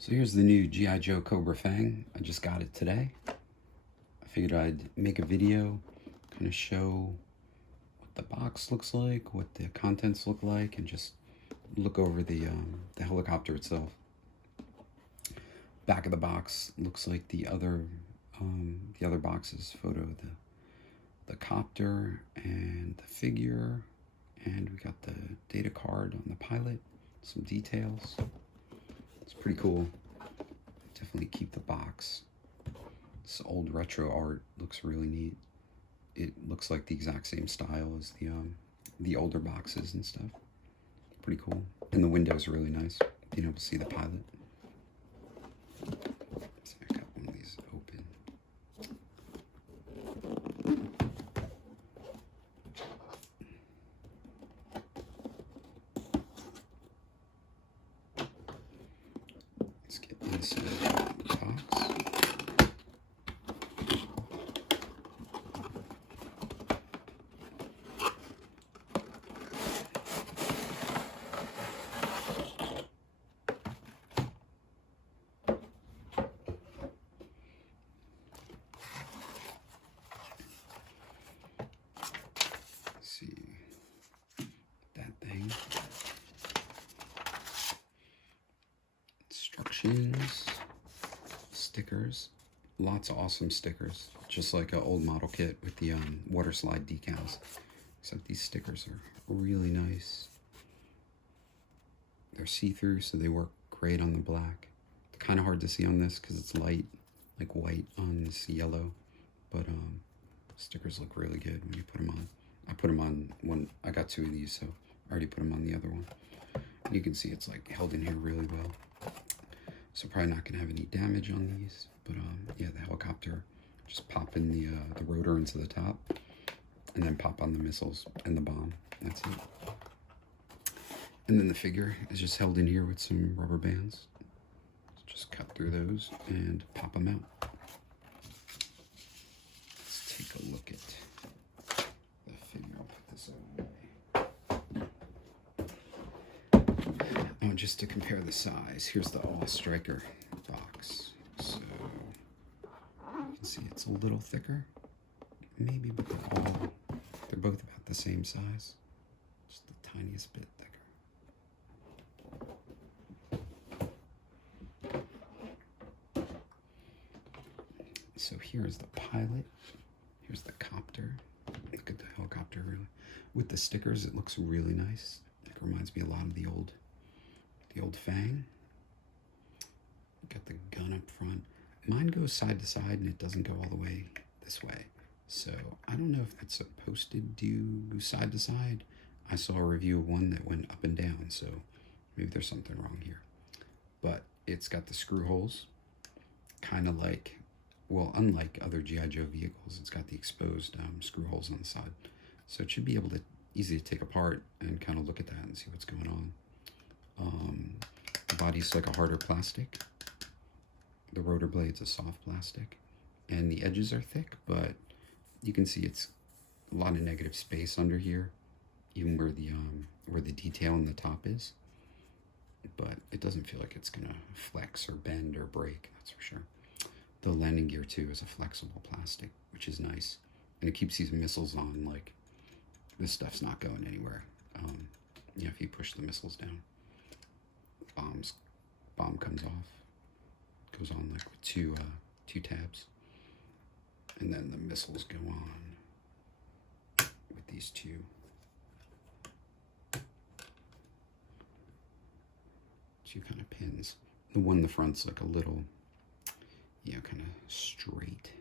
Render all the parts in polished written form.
So here's the new G.I. Joe Cobra FANG. I just got it today. I figured I'd make a video, kind of show what the box looks like, what the contents look like, and just look over the helicopter itself. Back of the box looks like the other box's photo, the copter and the figure, and we got the data card on the pilot, some details. It's pretty cool. Definitely keep the box. This old retro art looks really neat. It looks like the exact same style as the older boxes and stuff. Pretty cool. And the window's really nice, being able to see the pilot. So I got one of these open. Let's get inside the box. See that thing. Instructions, stickers, lots of awesome stickers, just like an old model kit with the water slide decals, except these stickers are really nice. They're see-through, so they work great on the black. They're kind of hard to see on this because it's light, like white on this yellow, but stickers look really good when you put them on. I put them on one. I got two of these, so I already put them on the other one. And you can see it's like held in here really well. So probably not gonna have any damage on these, but yeah, the helicopter, just pop in the rotor into the top, and then pop on the missiles and the bomb. That's it. And then the figure is just held in here with some rubber bands. Just cut through those and pop them out. Let's take a look at the figure. I'll put this away. Oh, just to compare the size, here's the All Striker box. So you can see it's a little thicker, maybe, but they're both about the same size, just the tiniest bit thicker. So here's the pilot. Here's the copter. Look at the helicopter, really. With the stickers, it looks really nice. It reminds me a lot of the old F.A.N.G. Got the gun up front. Mine goes side to side, and it doesn't go all the way this way. So I don't know if it's supposed to do side to side. I saw a review of one that went up and down, so maybe there's something wrong here. But it's got the screw holes, kind of like, well, unlike other G.I. Joe vehicles, it's got the exposed screw holes on the side. So it should be able to easy to take apart and kind of look at that and see what's going on. The body's like a harder plastic. The rotor blade's a soft plastic. And the edges are thick, but you can see it's a lot of negative space under here, even where the detail on the top is. But it doesn't feel like it's gonna flex or bend or break, that's for sure. The landing gear too is a flexible plastic, which is nice. And it keeps these missiles on, like, this stuff's not going anywhere. Yeah, if you push the missiles down, bomb comes off, goes on like with two tabs. And then the missiles go on with these two kind of pins. The one in the front's like a little, you know, kind of straight,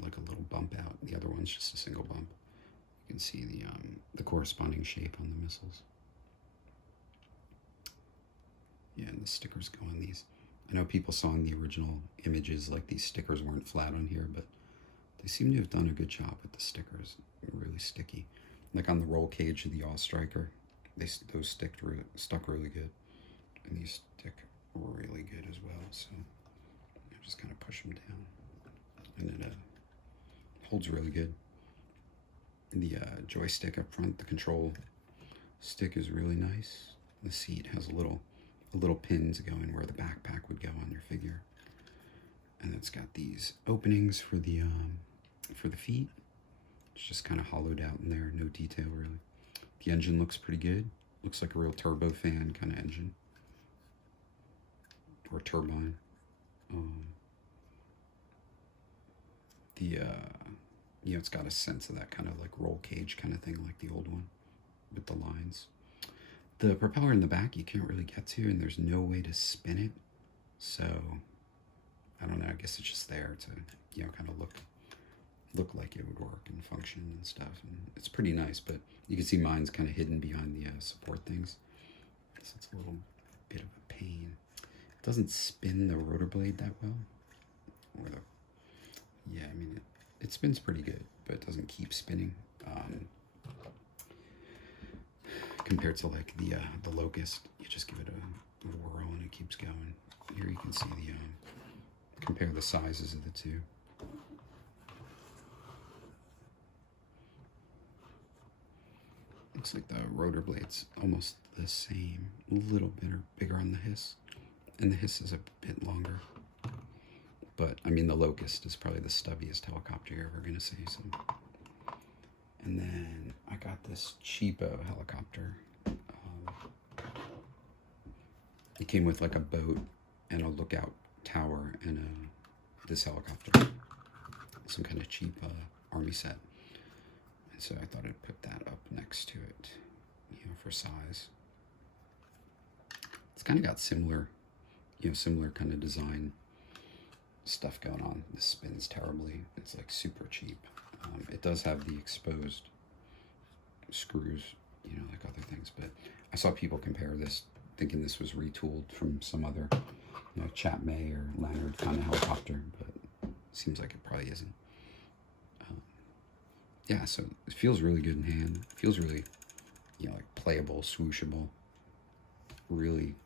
like a little bump out. The other one's just a single bump. You can see the corresponding shape on the missiles. Yeah, and the stickers go on these. I know people saw in the original images like these stickers weren't flat on here, but they seem to have done a good job with the stickers. They're really sticky. Like on the roll cage of the All Striker, those stuck really good, and these stick really good as well. So I just kind of push them down, and it holds really good. The joystick up front, the control stick, is really nice. The seat has a little a little pin to go in where the backpack would go on your figure. And it's got these openings for the feet. It's just kind of hollowed out in there, no detail really. The engine looks pretty good. Looks like a real turbo fan kind of engine. Or turbine. You know, it's got a sense of that kind of like roll cage kind of thing, like the old one with the lines. The propeller in the back you can't really get to, and there's no way to spin it. So, I don't know, I guess it's just there to, you know, kind of look like it would work and function and stuff. And it's pretty nice, but you can see mine's kind of hidden behind the support things. So it's a little bit of a pain. It doesn't spin the rotor blade that well. Or yeah, I mean, it spins pretty good, but it doesn't keep spinning. Compared to like the Locust, you just give it a whirl and it keeps going. Here you can see compare the sizes of the two. Looks like the rotor blade's almost the same, a little bit bigger on the hiss, and the hiss is a bit longer. But I mean, the Locust is probably the stubbiest helicopter you're ever gonna see. So. And then I got this cheapo helicopter. It came with like a boat and a lookout tower and this helicopter. Some kind of cheap army set. And so I thought I'd put that up next to it, you know, for size. It's kind of got similar kind of design stuff going on. This spins terribly. It's like super cheap. It does have the exposed screws, you know, like other things, but I saw people compare this thinking this was retooled from some other, you know, Chapman or Lanyard kind of helicopter, but it seems like it probably isn't. Yeah, so it feels really good in hand. It feels really, you know, like playable, swooshable, really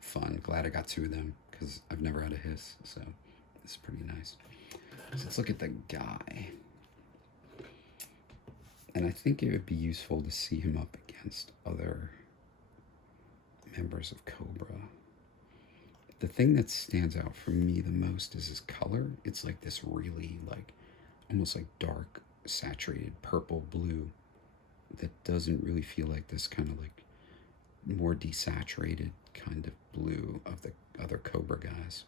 fun. Glad I got two of them because I've never had a hiss, so it's pretty nice. So let's look at the guy. And I think it would be useful to see him up against other members of Cobra. The thing that stands out for me the most is his color. It's like this really, like, almost like dark, saturated purple blue that doesn't really feel like this kind of like more desaturated kind of blue of the other Cobra guys.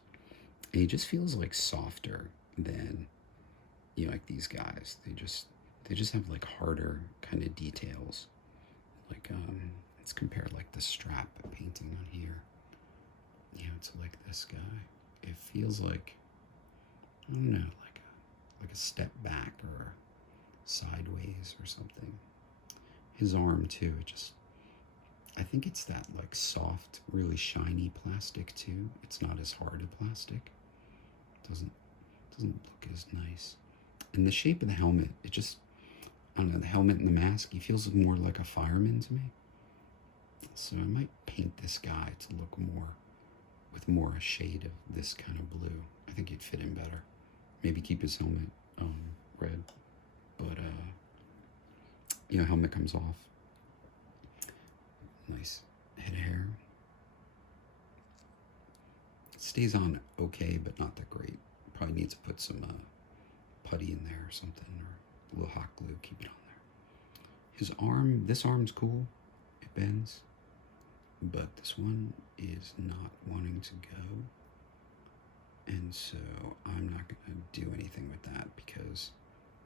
And he just feels like softer than, you know, like these guys. They just have like harder kind of details. Like, let's compare like the strap painting on here. You know, it's like this guy. It feels like, I don't know, like a step back or sideways or something. His arm too, I think it's that like soft, really shiny plastic too. It's not as hard a plastic. Doesn't look as nice. And the shape of the helmet, I don't know, the helmet and the mask, he feels more like a fireman to me. So I might paint this guy to look with more a shade of this kind of blue. I think he'd fit in better. Maybe keep his helmet red. But, you know, helmet comes off. Nice head of hair. It stays on okay, but not that great. Probably needs to put some putty in there or something, or a little hot glue, keep it on there. His arm, this arm's cool. It bends. But this one is not wanting to go. And so I'm not going to do anything with that because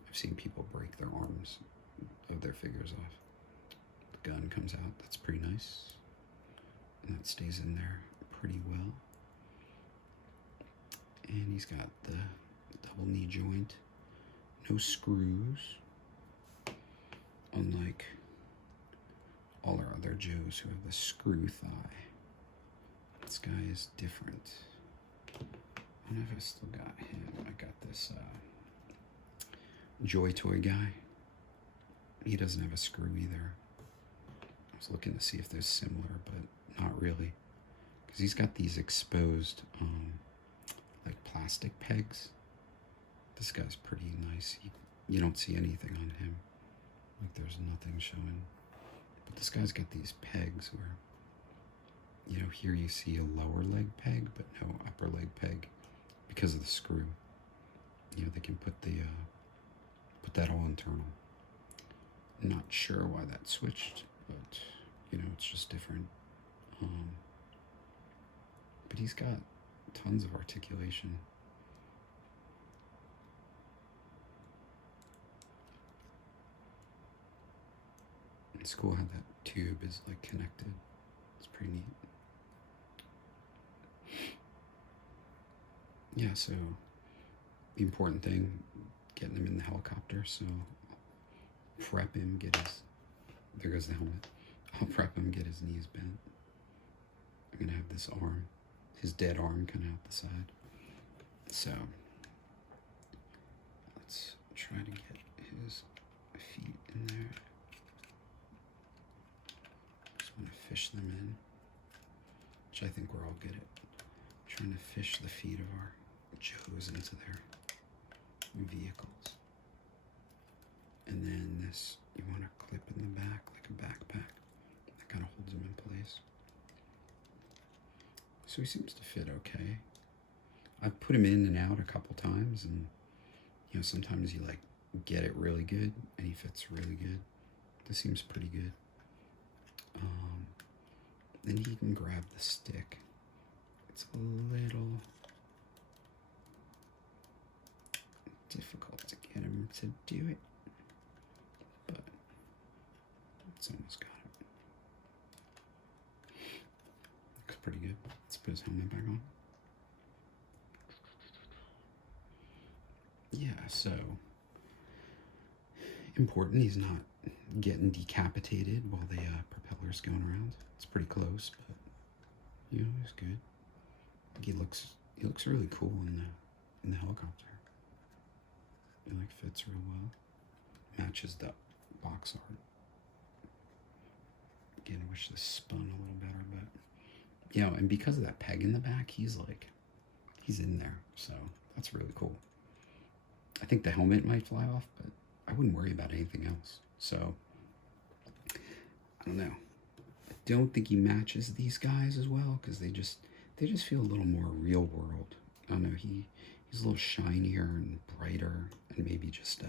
I've seen people break their arms of their figures off. The gun comes out. That's pretty nice. And that stays in there pretty well. And he's got the double knee joint. No screws. Unlike all our other Joes who have the screw thigh. This guy is different. I don't know if I still got him. I got this Joy Toy guy. He doesn't have a screw either. I was looking to see if they're similar, but not really. Because he's got these exposed, like plastic pegs. This guy's pretty nice. You don't see anything on him. Like there's nothing showing. But this guy's got these pegs where You know, here you see a lower leg peg, but no upper leg peg because of the screw. You know, they can put that all internal. Not sure why that switched, but you know, it's just different. But he's got tons of articulation. It's cool how that tube is like connected. It's pretty neat. Yeah, so the important thing, getting him in the helicopter, so I'll prep him, get his, there goes the helmet. I'll prep him, get his knees bent. I'm gonna have this arm, his dead arm kind of out the side. So let's try to get his feet in there. Just want to fish them in, which I think we're all good at. Trying to fish the feet of our Joes into their vehicles. And then this, you want to clip in the back like a backpack. That kind of holds him in place. So he seems to fit okay. I've put him in and out a couple times, and you know, sometimes you like get it really good and he fits really good. This seems pretty good. Then he can grab the stick. It's a little difficult to get him to do it, but it's almost got it. Looks pretty good. Let's put his helmet back on. Yeah, so important, he's not getting decapitated while the propeller's going around. It's pretty close, but you know, he's good. He looks really cool in the helicopter. It like fits real well. Matches the box art. Again, I wish this spun a little better, but you know, and because of that peg in the back, he's in there. So that's really cool. I think the helmet might fly off, but I wouldn't worry about anything else. So I don't know. I don't think he matches these guys as well, because they just feel a little more real world. I don't know, he's a little shinier and brighter, and maybe just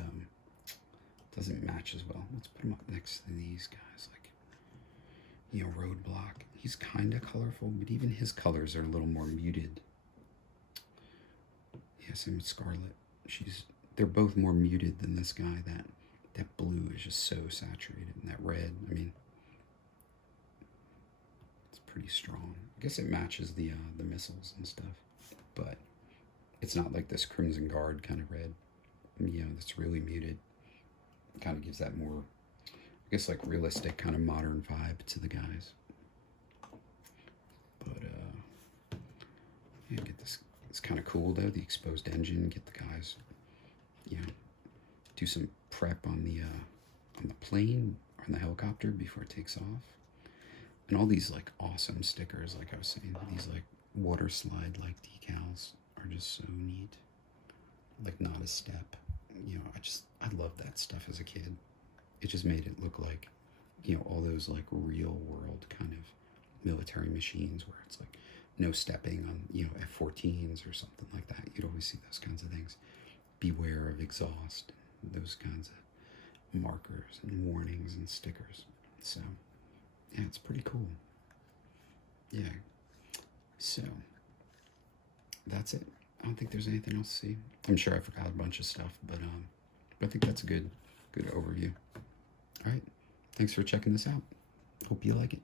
doesn't match as well. Let's put him up next to these guys, like, you know, Roadblock. He's kind of colorful, but even his colors are a little more muted. Yeah, same with Scarlet. They're both more muted than this guy. That blue is just so saturated, and that red, I mean, it's pretty strong. I guess it matches the missiles and stuff, but it's not like this Crimson Guard kind of red, you know, that's really muted. It kind of gives that more, I guess, like realistic kind of modern vibe to the guys. But yeah, get this. It's kind of cool though, the exposed engine. Get the guys, you know, do some prep on the plane or on the helicopter before it takes off. And all these like awesome stickers, like I was saying, these like water slide like decals are just so neat. Like Not a Step, you know, I loved that stuff as a kid. It just made it look like, you know, all those like real world kind of military machines where it's like no stepping on, you know, F-14s or something like that. You'd always see those kinds of things. Beware of exhaust, those kinds of markers and warnings and stickers. So yeah, it's pretty cool. Yeah, so that's it. I don't think there's anything else to see. I'm sure I forgot a bunch of stuff, but I think that's a good overview. All right, thanks for checking this out. Hope you like it.